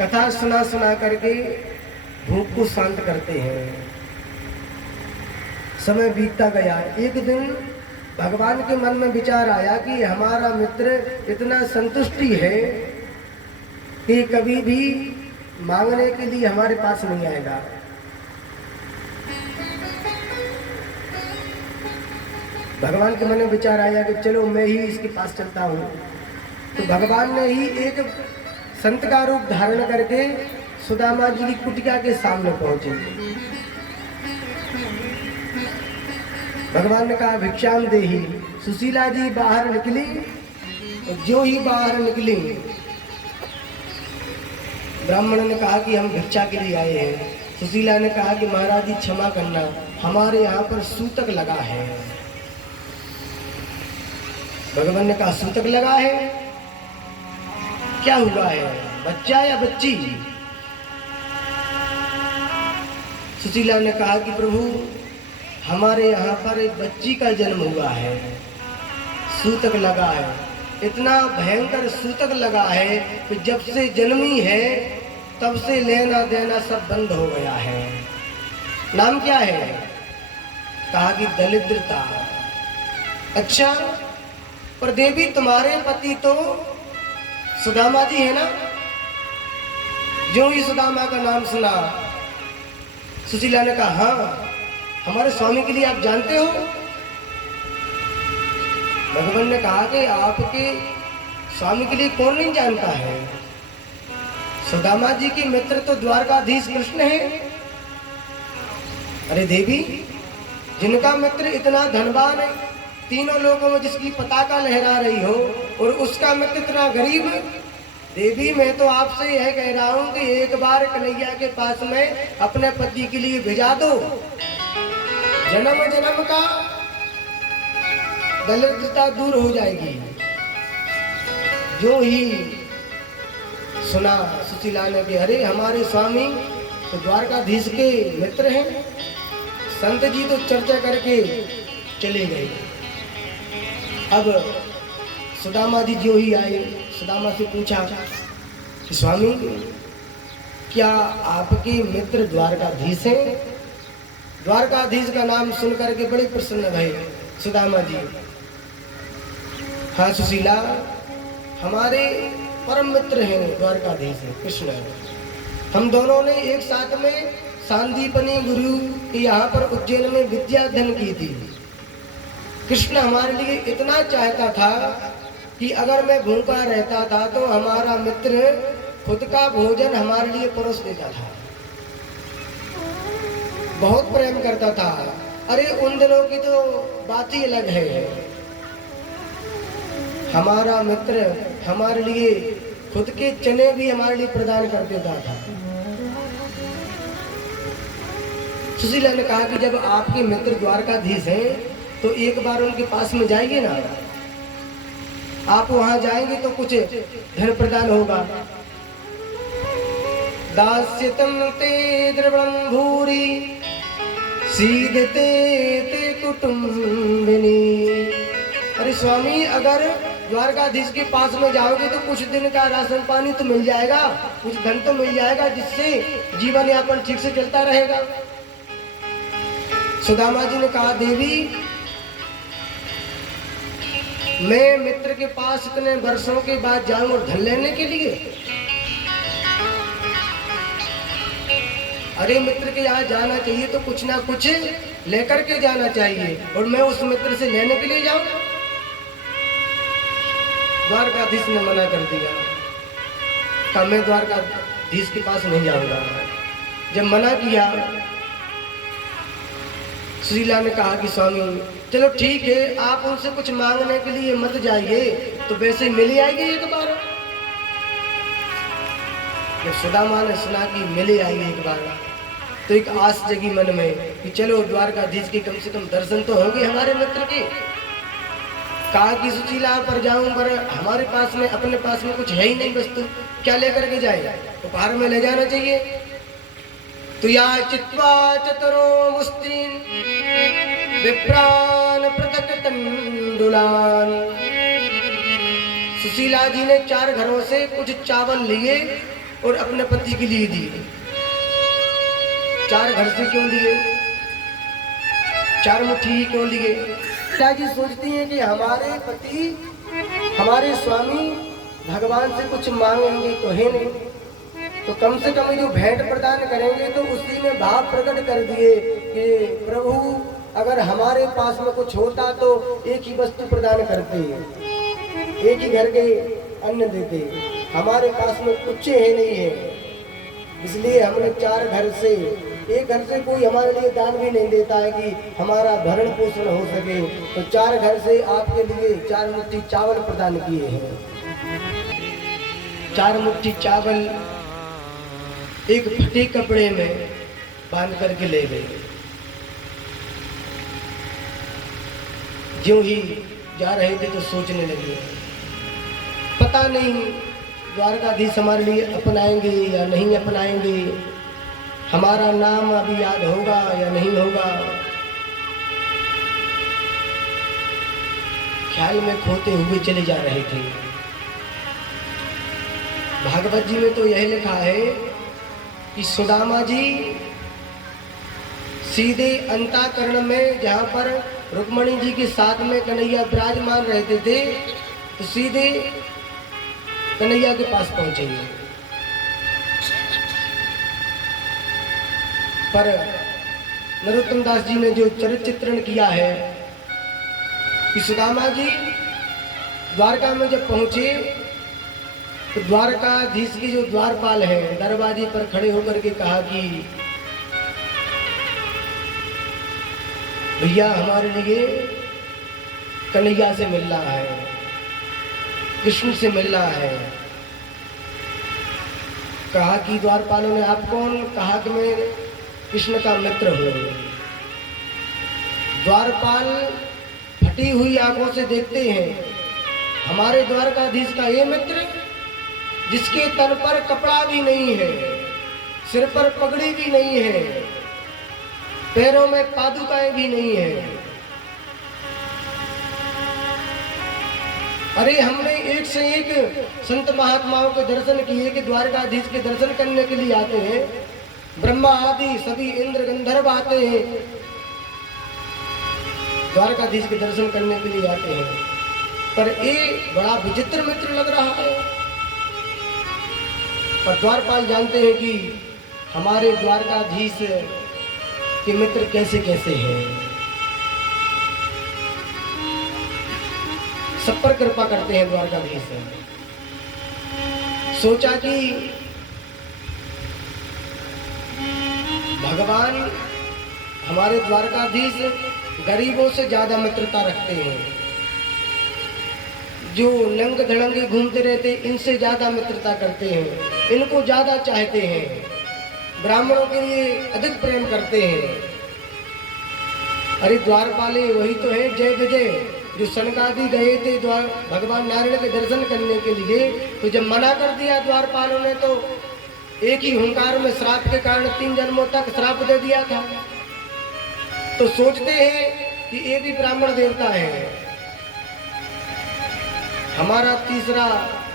कथा सुना सुना करके भूख को शांत करते हैं। समय बीतता गया। एक दिन भगवान के मन में विचार आया कि हमारा मित्र इतना संतुष्टि है कि कभी भी मांगने के लिए हमारे पास नहीं आएगा। भगवान के मन में विचार आया कि चलो मैं ही इसके पास चलता हूँ। तो भगवान ने ही एक संत का रूप धारण करके सुदामा जी की कुटिया के सामने पहुंचे। भगवान ने कहा भिक्षाम देहि। सुशीला जी बाहर निकली, और जो ही बाहर निकली ब्राह्मण ने कहा कि हम भिक्षा के लिए आए हैं। सुशीला ने कहा कि महाराज जी क्षमा करना, हमारे यहाँ पर सूतक लगा है। भगवान ने कहा सूतक लगा है, क्या हुआ है, बच्चा या बच्ची? सुशीला ने कहा कि प्रभु हमारे यहाँ पर एक बच्ची का जन्म हुआ है, सूतक लगा है। इतना भयंकर सूतक लगा है कि जब से जन्मी है तब से लेना देना सब बंद हो गया है। नाम क्या है? कहा कि दरिद्रता। अच्छा, पर देवी तुम्हारे पति तो सुदामा जी है ना? जो ही सुदामा का नाम सुना, सुशीला ने कहा हाँ, हमारे स्वामी के लिए आप जानते हो? भगवान ने कहा कि आपके स्वामी के लिए कौन नहीं जानता है? सुदामा जी के मित्र तो द्वारकाधीश कृष्ण है। अरे देवी, जिनका मित्र इतना धनवान है, तीनों लोगों में जिसकी पताका लहरा रही हो, और उसका मित्र इतना गरीब। देवी मैं तो आपसे यह कह रहा हूं कि एक बार कन्हैया के पास में अपने पति के लिए भेजा दो, जन्म जन्म का दरिद्रता दूर हो जाएगी। जो ही सुना सुशीला ने कि अरे हमारे स्वामी तो द्वारकाधीश के मित्र हैं, संत जी तो चर्चा करके चले गए। अब सुदामा जी जो ही आए, सुदामा से पूछा कि स्वामी क्या आपके मित्र द्वारकाधीश हैं? द्वारकाधीश का नाम सुनकर के बड़े प्रसन्न भये सुदामा जी। हाँ सुशीला, हमारे परम मित्र हैं द्वारकाधीश कृष्ण। हम दोनों ने एक साथ में सांदीपनी गुरु के यहाँ पर उज्जैन में विद्या अध्ययन की थी। कृष्ण हमारे लिए इतना चाहता था कि अगर मैं भूखा रहता था तो हमारा मित्र खुद का भोजन हमारे लिए परोस देता था, बहुत प्रेम करता था। अरे उन दिनों की तो बात ही अलग है। हमारा मित्र हमारे लिए खुद के चने भी हमारे लिए प्रदान कर देता था। सुशीला ने कहा कि जब आपके मित्र द्वारकाधीश हैं तो एक बार उनके पास में जाइए ना। आप वहां जाएंगे तो कुछ धन प्रदान होगा। दास्यतम ते द्रवणं भूरि सीदते ते कुटुंबिनी। अरे स्वामी, अगर द्वारकाधीश के पास में जाओगे तो कुछ दिन का राशन पानी तो मिल जाएगा, कुछ धन तो मिल जाएगा, जिससे जीवन यापन ठीक से चलता रहेगा। सुदामा जी ने कहा देवी, मैं मित्र के पास इतने वर्षों के बाद जाऊं और धन लेने के लिए? अरे मित्र के यहाँ जाना चाहिए तो कुछ ना कुछ लेकर के जाना चाहिए, और मैं उस मित्र से लेने के लिए जाऊं? द्वारकाधीश ने मना कर दिया, कहा मैं द्वारकाधीश के पास नहीं जाऊंगा। जब मना किया, सुशीला ने कहा कि स्वामी चलो ठीक है, आप उनसे कुछ मांगने के लिए मत जाइए, तो वैसे मिल आएगी एक बार। जब सुदामा ने सुना कि मिल आएगी एक बार, तो एक आस जगी मन में कि चलो द्वारकाधीश के कम से कम दर्शन तो होंगे हमारे मित्र के। कहा कि सुशीला पर जाऊं, पर हमारे पास में अपने पास में कुछ है ही नहीं वस्तु, क्या लेकर के जाए? उपहार में ले जाना चाहिए। तो या चित्वा चतुरो मुस्तीन विप्रान पृथक तंडुलान। सुशीला जी ने 4 घरों से कुछ चावल लिए और अपने पति के लिए दिए। 4 घर से क्यों लिए, 4 मुट्ठी ही क्यों लिए? पिताजी सोचती हैं कि हमारे पति, हमारे स्वामी भगवान से कुछ मांगेंगे तो है नहीं, तो कम से कम जो भेंट प्रदान करेंगे तो उसी में भाव प्रकट कर दिए कि प्रभु अगर हमारे पास में कुछ होता तो एक ही वस्तु प्रदान करते, एक ही घर के अन्न देते, हमारे पास में कुछ है नहीं है, इसलिए हमने 4 घर से, एक घर से कोई हमारे लिए दान भी नहीं देता है कि हमारा भरण पोषण हो सके, तो 4 घर से आपके लिए 4 मुट्ठी चावल प्रदान किए हैं। 4 मुट्ठी चावल एक फटे कपड़े में बांध करके ले गए। ज्यों ही जा रहे थे तो सोचने लगे, पता नहीं द्वारकाधीश हमारे लिए अपनाएंगे या नहीं अपनाएंगे, हमारा नाम अभी याद होगा या नहीं होगा। ख्याल में खोते हुए चले जा रहे थे। भागवत जी में तो यह लिखा है कि सुदामा जी सीधे अंताकरण में, जहाँ पर रुक्मणी जी के साथ में कन्हैया विराजमान रहते थे, तो सीधे कन्हैया के पास पहुंचेंगे। पर नरोत्तम दास जी ने जो चरित्र चित्रण किया है कि सुदामा जी द्वारका में जब पहुंचे तो द्वारकाधीश के जो द्वारपाल हैं दरवाजे पर खड़े होकर के कहा कि भैया हमारे लिए कन्हैया से मिलना है, कृष्ण से मिलना है। कहा कि द्वारपालों ने आप कौन? कहा कि मैं कृष्ण का मित्र हूँ। द्वारपाल फटी हुई आंखों से देखते हैं, हमारे द्वारकाधीश का ये मित्र जिसके तन पर कपड़ा भी नहीं है, सिर पर पगड़ी भी नहीं है, पैरों में पादुकाएं भी नहीं है। अरे हमने एक से एक संत महात्माओं के दर्शन किए कि द्वारकाधीश के दर्शन करने के लिए आते हैं, ब्रह्मा आदि सभी इंद्र गंधर्व आते हैं, द्वारकाधीश के दर्शन करने के लिए आते हैं, पर ये बड़ा विचित्र मित्र लग रहा है। पर द्वारपाल जानते हैं कि हमारे द्वारकाधीश के मित्र कैसे कैसे हैं, सब पर कृपा करते हैं द्वारकाधीश। सोचा कि भगवान हमारे द्वारकाधीश गरीबों से ज्यादा मित्रता रखते हैं, जो नंग धड़ंगे घूमते रहते इनसे ज्यादा मित्रता करते हैं, इनको ज्यादा चाहते हैं, ब्राह्मणों के लिए अधिक प्रेम करते हैं। अरे द्वारपाले वही तो है जय विजय, जो सनकादि गए थे भगवान नारायण के दर्शन करने के लिए, तो जब मना कर दिया द्वारपालों ने तो एक ही हुंकार में श्राप के कारण 3 जन्मों तक श्राप दे दिया था। तो सोचते हैं कि ये भी ब्राह्मण देवता है, हमारा तीसरा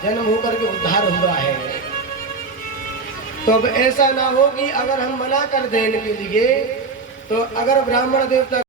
जन्म होकर के उद्धार हुआ है। तो अब ऐसा ना हो कि अगर हम मना कर देने के लिए, तो अगर ब्राह्मण देवता